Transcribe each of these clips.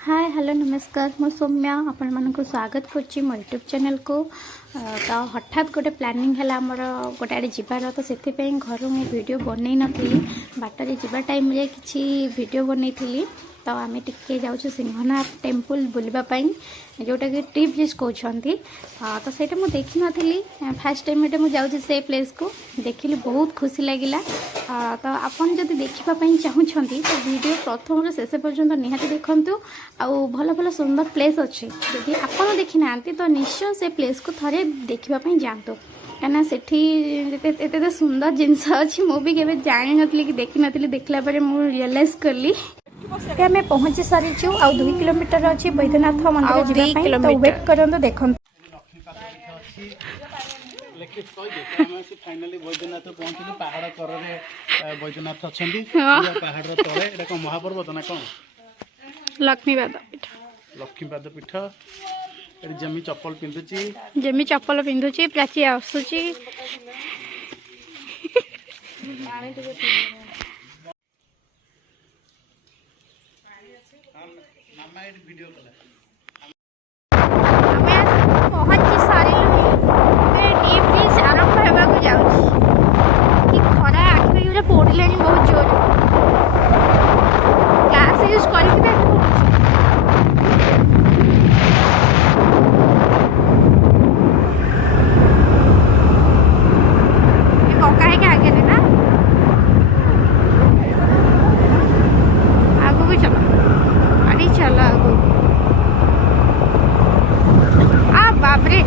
Hi hello नमस्कार मो सौम्या आपण मानक स्वागत करछि मो यूट्यूब चैनल को। तो हठात गोटे प्लानिंग है आमर गोटे आड़े जीवार तो से घर मु वीडियो बनई नी बाटर जीवा टाइम रे किछि वीडियो बनई थी। तो आम टिके जाऊँ सिंहनाथ टेम्पल बुलवाई जोटा कि टी ब्रिज कहते। तो सहीटा मुझे देखी नी फास्ट टाइम मुझे से प्लेस को देखिली बहुत खुशी लगिला। तो आपन जदि देखापी चाहूँगी तो वीडियो प्रथम शेष पर्यंत निहाती देखु। आउ भल भल सुंदर प्लेस अच्छे जदि आपन देखी ना तो निश्चय से प्लेस को थरे देखापी जातु कहीं से सुंदर जिनस अच्छी मुझे केवे जानी नी कि देखी नी देखला मुझे रियलाइज कली आम पहुँची सारीचु आ 2 किलोमीटर अच्छी बैद्यनाथ मंदिर जावाई तो वेट करंतु देखंतु। फाइनली बैद्यनाथ पहुंचलु पहाड़ कर बैद्यनाथ अच्छा पहाड़ तले एटा महापर्वत ना कौन लक्ष्मीपाद पीठ जमी चप्पल पिंधुची प्राची आसुची वीडियो पहुंची सारे टी ब्रिज आरंभ होगा जाऊँ कि खरा आखिर पड़े बहुत जोर ग्लास यूज कर आगे ना आगू को चलो गाड़ी चलो आगू बापरे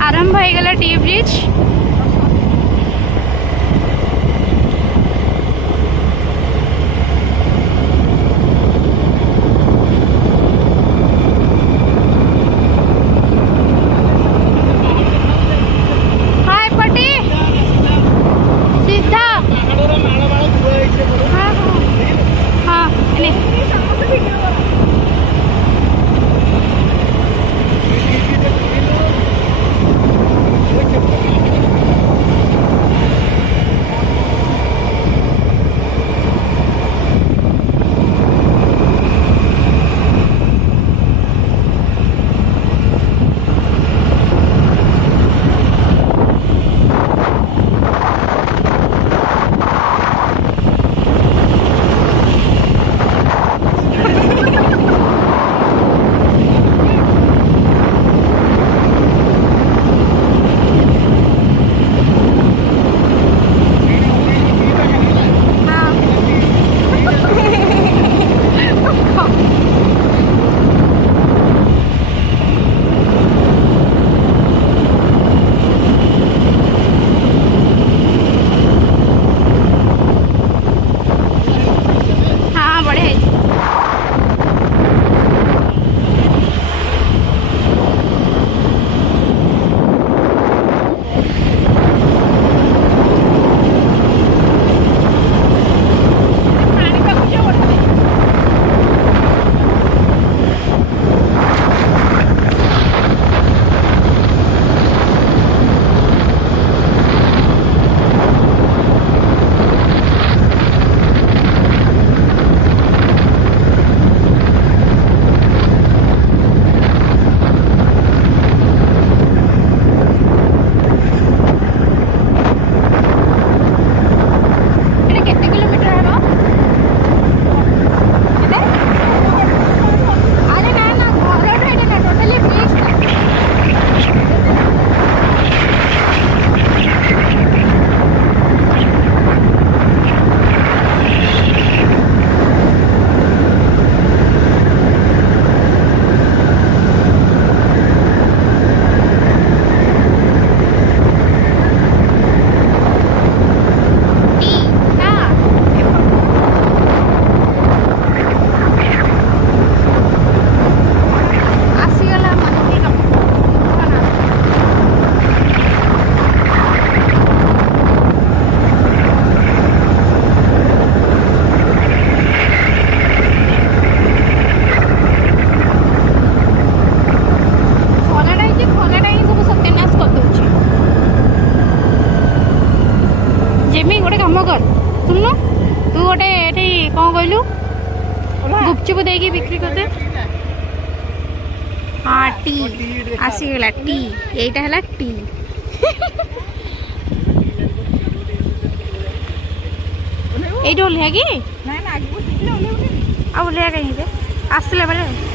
आरंभ हो गला टी ब्रिज। हाय पटी सीधा हाँ हाँ गुपचुप देगी बिक्री करते हाँ टी आसीगला टी यहीटा है टी ये ओल्हा कि ओल्हा कहीं आसला बेले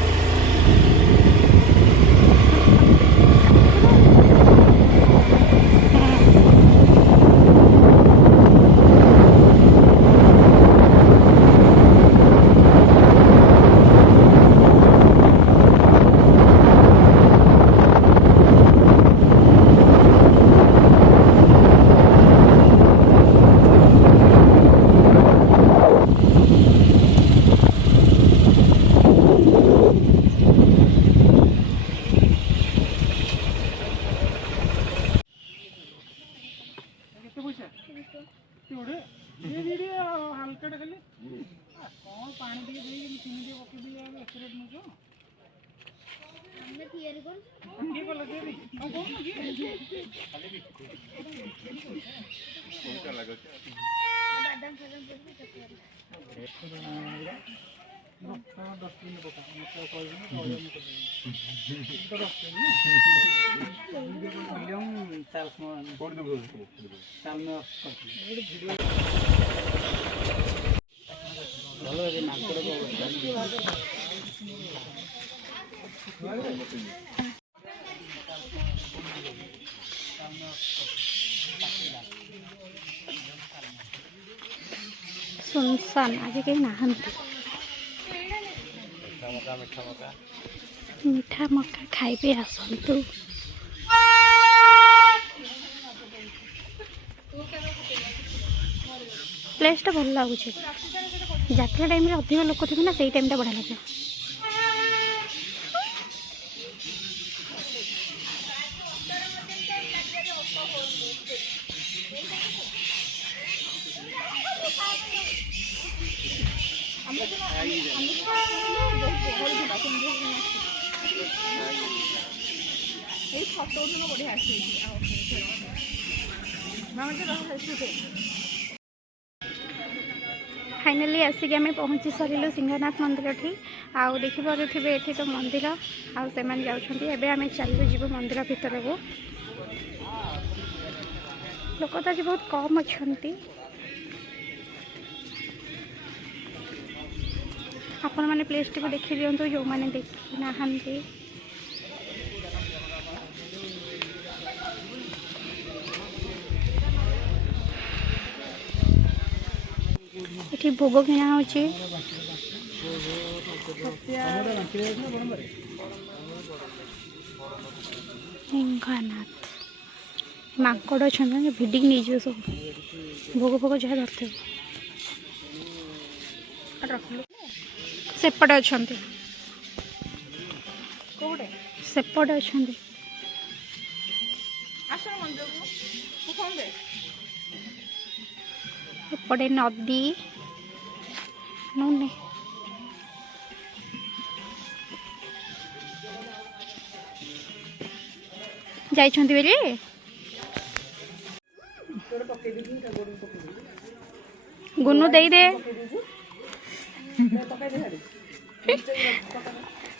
सुनसान आज कहीं नहांती मीठा मक्का खाइबे आसतु प्लेसटा भल लगुच यात्रा टाइम अधिक लोक थे ना से टाइमटा बढ़िया लगे फाइनाली आसिक आम पहुँची सारू सिंहनाथ मंदिर ठी आउ देखिपे ये तो मंदिर आउ से जाऊँगी आम चलू जीव मंदिर भितर को लोक तो आज बहुत कम अच्छा आपण मैंने प्लेस टी देखी दिंतु जो मैंने देखी ना ये भोग किना हो सिंहनाथ माकड़ अच्छा भिडिक नहीं जाओ सब भोग भोग जहाँ धरते सेपटे अच्छा सेपटे अच्छा एपटे नदी नौने जाइछन्ति बेले गुनु दे दे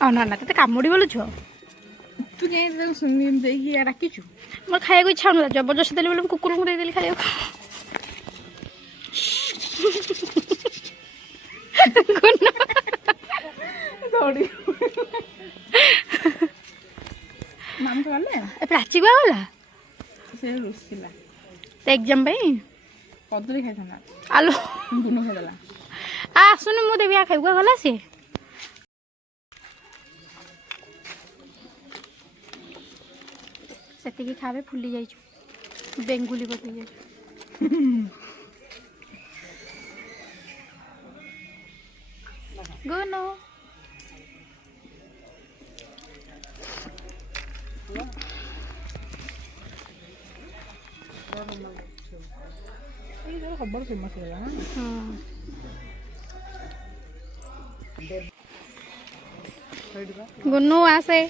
ना ना तो कामुड़ी बोलु छो तू क्या डाकिचु मोर खाया इच्छा ना जबरदस्ती देली बोले कुकुर को दे देली खाया प्राची को गला से रुसिला तो एग्जाम भाई कदली खाइथना आलो गुनु खाइदला आ सुन मु देबी आ खाइबा गला से सेति खावे फुली जाइछु बेंगुली बकई जाइछु गुनु खबर फेमस है गुन्नू आसे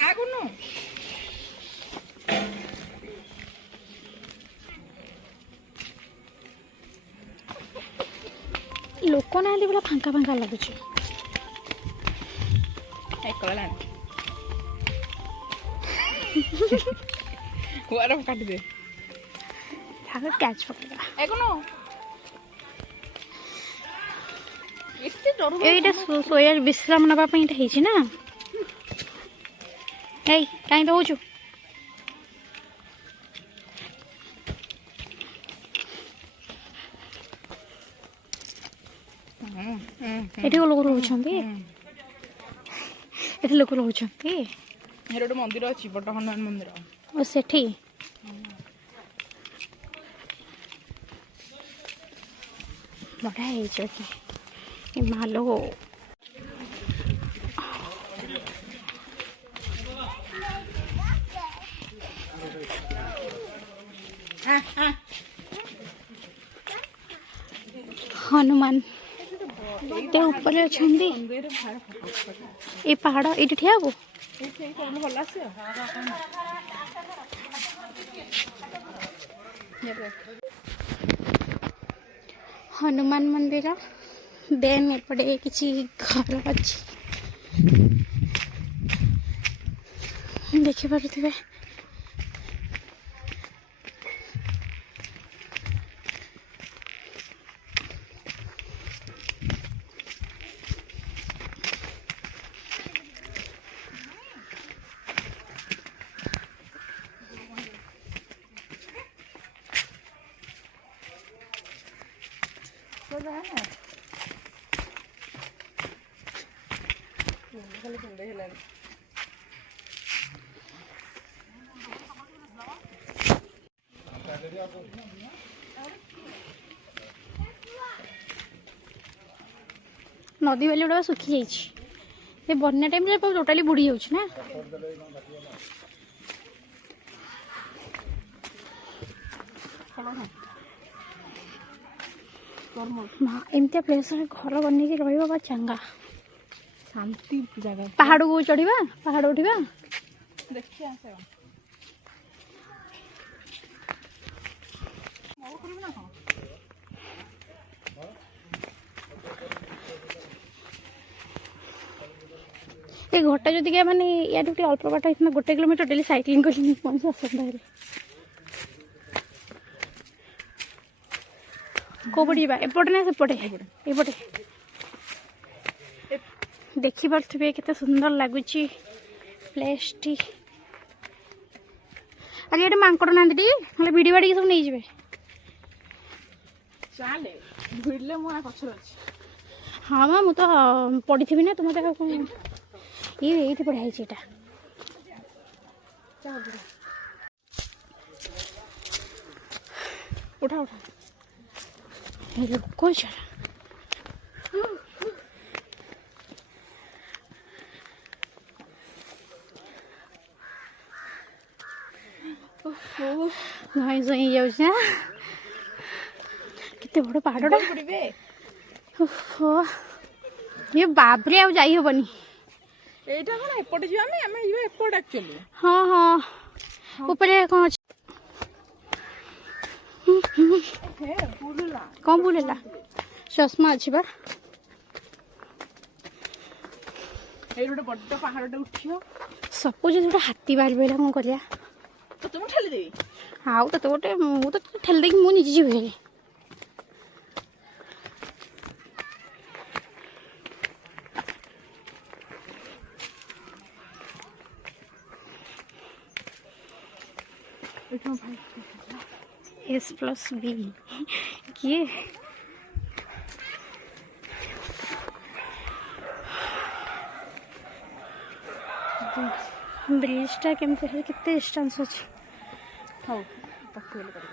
लोक ना बोला फांका फांका लगुच ପଳେଇଲାଣି କୁଆର କାଟିଦେ ତାକୁ କ୍ୟାଚ୍ ପକେଇବା। ଏ କଣ ଏତେ ଡର ଏଇଟା ଶୋୟା ବିଶ୍ରାମ ନେବା ପାଇଁ ଏଇଟା ହେଇଛି ନା। ଏଇ କାହିଁ ଦଉଛୁ? ଏଠି ଲୋକ ରହୁଛନ୍ତି, ଏଠି ଲୋକ ରହୁଛନ୍ତି। ଏଠି ଗୋଟେ ମନ୍ଦିର ଅଛି, ବଡ଼ ହନୁମାନ ମନ୍ଦିର। ଓ ସେଠି ବଢ଼ିଆ ହେଇଛି ଏଠି। ଏ ମାଲୋ ହନୁମାନ ते ऊपर अछंती ए पहाड़ एठी ठिया हबो ଭଲ ଆସିବ हनुमान मंदिर देन एपटे किसी घर अच्छी देखि पारुथिबे। नदी बाली गुड़ा सुखी जाइए बन्या टाइम टोटाली बुड़ी जाऊँ ना। एमती प्लेस घर बन रहा चंगा शांति जगह पहाड़ को चढ़ा पहाड़ उठा देखिए ये घरटा जो क्या माने या अल्प बाट होता गोटे किलोमीटर डेली साइक्लिंग कर मनुष्य आसता कौपटे एपटे ना सेपटे एपटे देखी पारे केते सुंदर लगुच प्लेस टी। आज ये मांकड़ ना भिड़ी बाड़ी सब नहीं चले भिड़ले मु पछर अछि। हाँ माँ मुझे तो पड़ी थी ना तुम ये पढ़ाई एटा उठा उठा रुको जरा घई सही जाऊँ केते बड़ पहाड़टा ये बाबरे आ जाई हबनी एटा कोन एपटे जी हमें जीवा एपट एक्चुअली। हाँ हाँ ऊपर कौन अच्छे कौन बुलेला चश्मा अच्छी बा ए रोटे बड्ड पहाड़टे उठियो सपोज गोटे हाथी बाहर पड़ा कौन करिया तो तुम ठेली देबी हाँ तो गोटे मु तो ठेल देकी मु निजे जीवी S+B किए ब्रिजटा केमती केते डिस्टेंस अच्छी हाँ पकड़ कर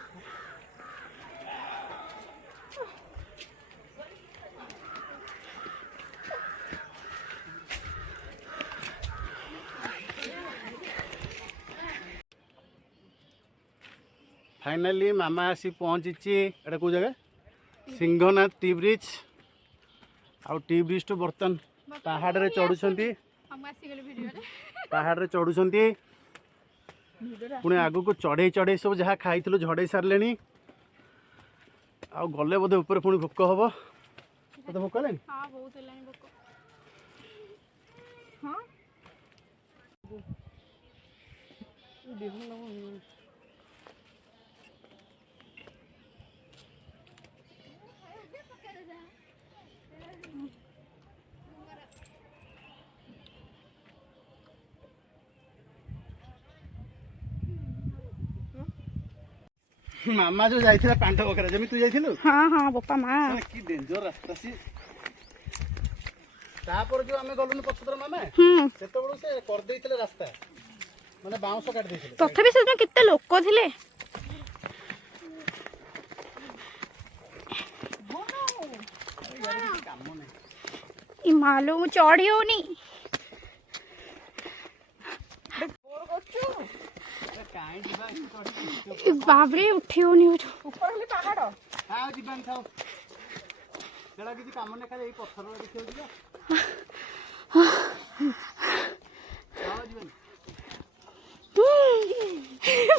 फाइनाली मामा आसी पहुँची एटा कौ जगह सिंहनाथ टी ब्रिज आउ टी ब्रिज टू बर्तन पहाड़ रे चढ़ुछंती पहाड़ रे चढ़ुछंती पुणे आगु को चढ़े चढ़े सब जहाँ खाई झड़े सारे आउ गले बोधे ऊपर पुणी भोक हम तो भोक है ମାମା ଯୋଉ ଯାଇଥିଲା ପାଣ୍ଠ ବକରା ଯେମିତି ତୁ ଯାଇଥିଲୁ ହଁ ହଁ ବୋପା ମା କି ଡେଞ୍ଜର ରାସ୍ତା ସିଏ। ତାପରେ ଯୋଉ ଆମେ ଗଲୁନି ପଛଥର ମାମା ସେତେବେଳୁ ସେ କରିଦେଇଥିଲେ ରାସ୍ତା ମାନେ ବାଉଁଶ କାଟି ଦେଇଥିଲେ। ତଥାପି ସେଦିନ କେତେ ଲୋକ ଥିଲେ। ଇ ମାଲୋ ମୁଁ ଚଢି ହଉନି। ବାବରେ ଉଠି ହଉନି ଏଠୁ। ଉପର ହେଲେ ପାହାଡ଼ ଆଉ ଯିବାନି ଥାଉ ସେଟା କିଛି କାମ ନାହିଁ ଖାଲି ଏଇ ପଥର ଦେଖିବାକୁ ଯିବା। ଆଉ ଯିବାନି।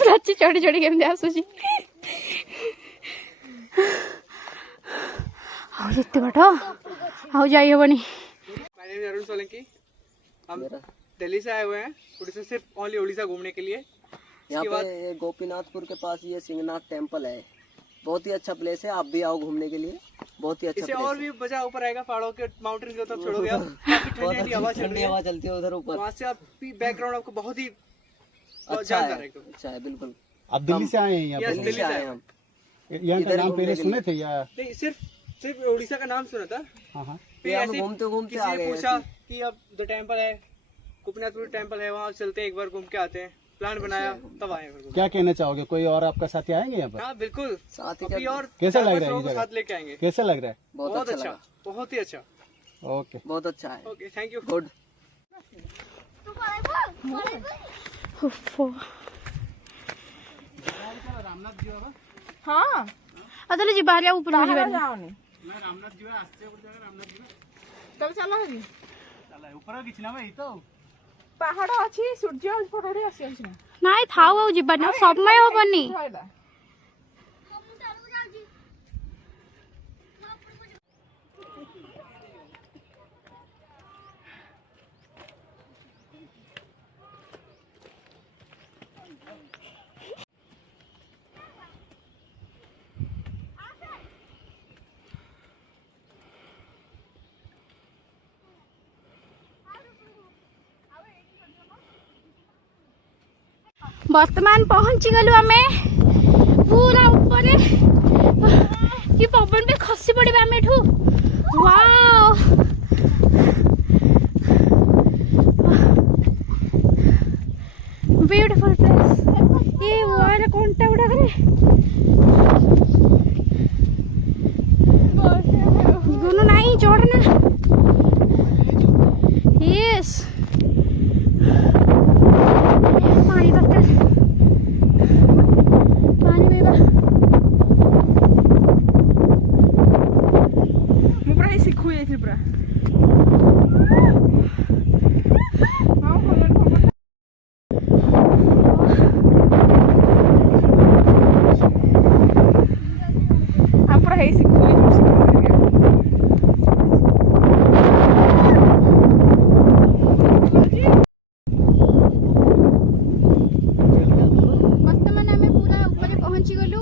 ପ୍ରାଚୀ ଚଢି ଚଢି କେମିତି ଆସୁଛି। ଆଉ ଏତେ ବାଟ ଆଉ ଯାଇ ହବନି। My name is Arun Solanki. हम दिल्ली से आए हुए हैं उड़ीसा, सिर्फ ओनली उड़ीसा घूमने के लिए। यहाँ पे ये गोपीनाथपुर के पास ये सिंहनाथ टेम्पल है, बहुत ही अच्छा प्लेस है। आप भी आओ घूमने के लिए, बहुत ही अच्छा इससे प्लेस और है। भी मजा ऊपर आएगा, पहाड़ों के माउंटेन की तरफ छोड़ोगे आप, काफी बहुत ठंडी हवा अच्छी चल ठंडी रही है हवा चलती है उधर ऊपर। वहाँ से आप बैकग्राउंड आपको बहुत ही अच्छा जानदार है, है एकदम। अच्छा है बिल्कुल। आप दिल्ली से आए हैं यहाँ Yes, पे? दिल्ली से आए हम। यहाँ का इधर नाम घूमने पहले के सुने लिए। थे या? नहीं, सिर्फ उड़ीसा का नाम सुना था। हाँ हाँ फिर ये हम ऐसे घूमते घूमते किसी आ ने गए पूछा ऐसे। कि अब जो टेम्पल है गोपीनाथपुर टेम्पल है, वहाँ चलते हैं, एक बार घूम के आते हैं। प्लान बनाया तब आए हैं। क्या कहना चाहोगे? कोई और आपका साथी आएंगे यहाँ पर? हाँ बिल्कुल, साथ ही अभी क्या- और कैसा लग रहा है 4-5 ये लोगों को जगह? साथ लेके आएंगे। कैसा लग रहा है? बहुत बहुत अच्छा अच्छा, लगा, बहुत ही अच्छा। ओके बहुत अच्छा है, ओके, थैंक यू। गुड। ହଁ ତାହେଲେ ଯିବା ହେଲେ ଉପରକୁ ପାହାଡ଼ ଯିବାନି। ଯାଅନି रामनाथ जी आसते रामनाथ जी ତମେ ଚାଲ ହେରି चला ऊपर किसी ना भाई तो ପାହାଡ଼ ଅଛି ସୂର୍ଯ୍ୟ ଉପରଠି ଆସିଯାଉଛି ନା ନାଇଁ ଥାଉ ଆଉ ଯିବାନି ଆଉ ସମୟ ହବନି। ରହିଲା ବର୍ତ୍ତମାନ ପହଞ୍ଚି ଗଲୁ ଆମେ ପୁରା ଉପରେ। କି ପବନ ବି ଖସି ପଡିବା ଆମେ ଏଠୁ। Wow beautiful place. ଏ ୱାରେ କଣ୍ଟା ଗୁଡାକରେ ଗୁନୁ ନାହିଁ ଚଢ ନା। ୟେସ୍ ପାଣି ଦରକାର, ପାଣି ପିଇବା। ମୁଁ ପୁରା ହେଇ ଶିଖୁ ଯାଇଥିଲି ପୁରା ପୁରା ହେଇ ଶିଖୁ ବର୍ତ୍ତମାନ ଆମେ ପୁରା ଉପରେ ପହଞ୍ଚି ଗଲୁ।